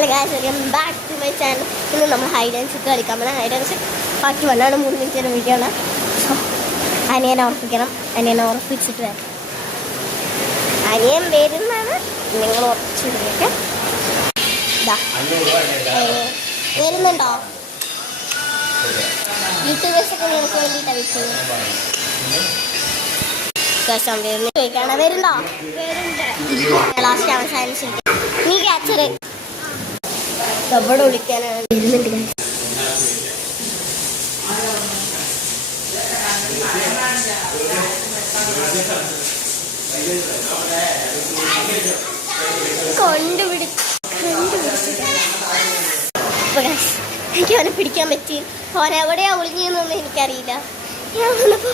Hello guys, welcome back to my channel. ഇന്ന് നമ്മൾ hide and seek കളിക്കാൻ പോകണം. ഹൈഡ് ആൻഡ് സീക്ക് ബാക്കി 1 3 മിനിറ്റ് വീഡിയോ ആണ്. സോ അനിയനെ ഉറപ്പിക്കണം. അനിയനെ ഉറപ്പിച്ചിട്ട് വരാം. അനിയൻ വരുന്നാണ് നിങ്ങൾ ഉറപ്പിച്ചു വിളിക്കാം. വരുന്നുണ്ടോ? യൂട്യൂബേഴ്സൊക്കെ നിങ്ങൾക്ക് വേണ്ടിയിട്ടാണ് വിളിച്ചത്. ചോദിക്കാണ് വരുന്നുണ്ടോ? ലാസ്റ്റ് അവസാനിച്ചിട്ട് നീ ക്യാച്ചറ് എവിടെ വിളിക്കാനാണ് വരുന്നുണ്ട്. എനിക്ക് അവനെ പിടിക്കാൻ പറ്റി. അവനെവിടെയാ ഒളിഞ്ഞെന്നൊന്നും എനിക്കറിയില്ല. ഞാൻ വന്നപ്പോ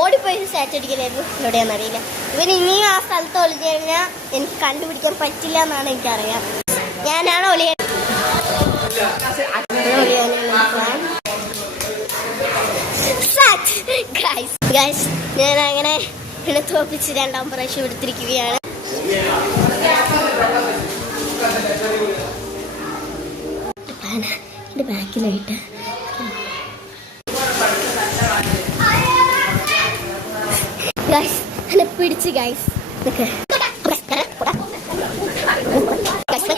ഓടിപ്പോയി സാറ്റ് അടിക്കലായിരുന്നു. എവിടെയാണെന്നറിയില്ല. ഇവൻ ഇനിയും ആ സ്ഥലത്ത് ഒളിഞ്ഞു കഴിഞ്ഞാൽ എനിക്ക് കണ്ടുപിടിക്കാൻ പറ്റില്ല എന്നാണ് എനിക്കറിയാം. ഞാനാണ് ഞാൻ അങ്ങനെ പിന്നെ തോപ്പിച്ച് 2ാം പ്രാവശ്യം എടുത്തിരിക്കുകയാണ്. എൻ്റെ ബാക്കിലായിട്ട് എന്നെ പിടിച്ച്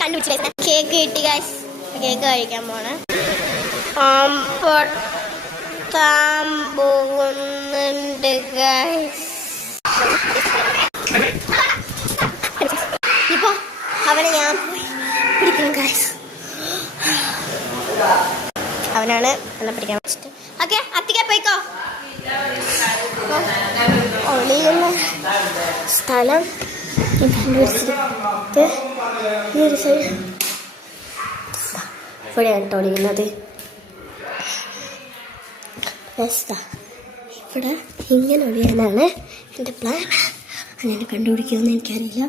കണ്ടുപിടിച്ച് കേക്ക് കിട്ടി. കേക്ക് കഴിക്കാൻ പോണ പോകുന്നുണ്ട്. ഇപ്പൊ അവനെ ഞാൻ പിടിക്കണം. അവനാണ് എന്നെ പിടിക്കാൻ വെച്ചിട്ട്. ഓക്കെ, അത്തിക്ക പോയിക്കോ. ഒളിയുന്ന സ്ഥലം കണ്ടുപിടിച്ചിട്ട് ഈ ഒരു സൈഡ് ഇവിടെയാണ് കേട്ടോ ഒളിയുന്നത്. ഇവിടെ ഇങ്ങനെ ഒളിയാനാണ് എൻ്റെ പ്ലാൻ. അങ്ങനെ കണ്ടുപിടിക്കുമെന്ന് എനിക്കറിയില്ല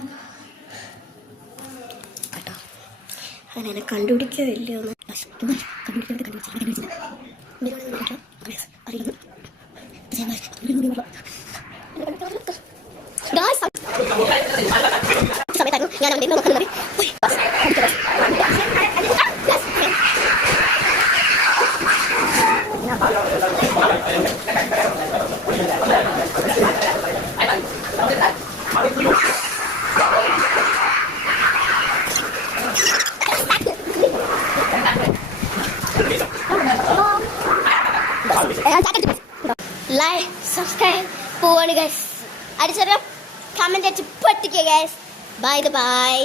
കേട്ടോ. അങ്ങനെ കണ്ടുപിടിക്കുകയോ ഇല്ലയോ എന്ന് അറിയുന്നു. സമയത്തായിരുന്നു ഞാൻ അവൻ്റെ നോക്കുന്നത്. ലൈക്ക് സബ്സ്ക്രൈബ് പോവാണ് ഗൈസ്. അടിച്ചറിയാം കമന്റ് അടിച്ച് പൊട്ടിക്കുക ഗൈസ്. ബൈ.